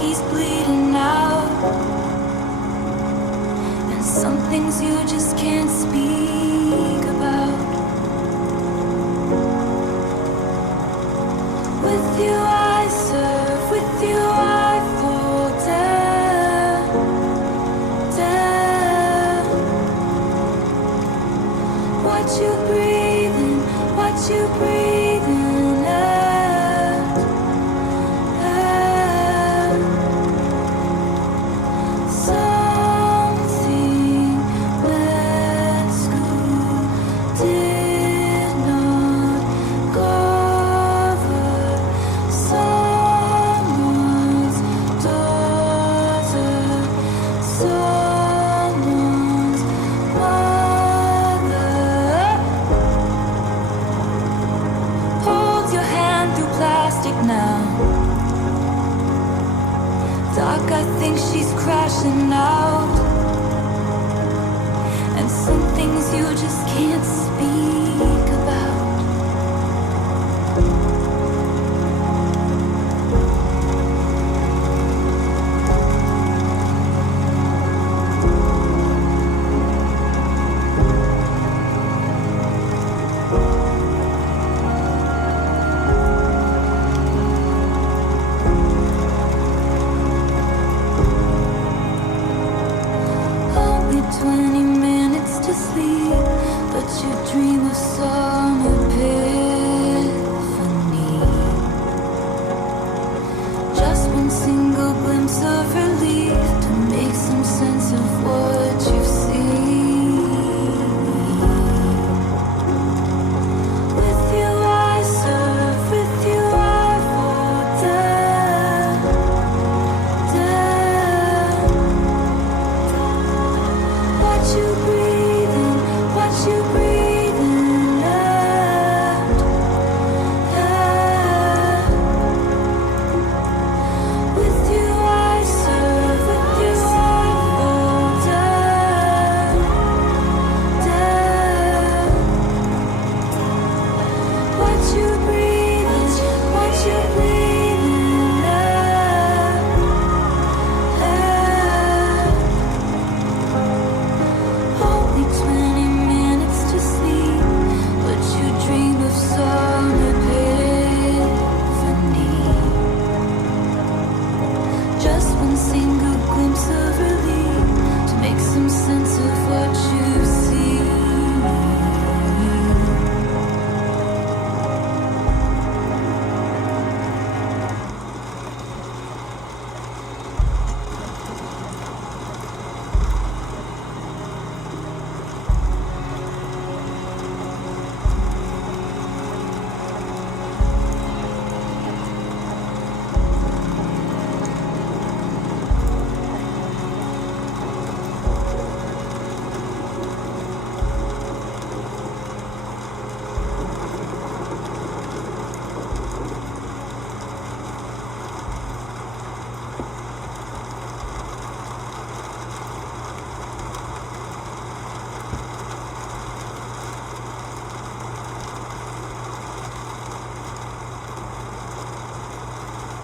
he's bleeding out. And some things you just can't speak about. With you I serve, with you I fall down, down. Watch you breathing, watch you breathing out, out. Something that school did not cover. Someone's daughter, someone's mother. Hold your hand through plastic now. Doc, I think she's crashing out. And some things you just can't speak about. Only 20 minutes to sleep, but you dream of some epiphany. Just one single glimpse of her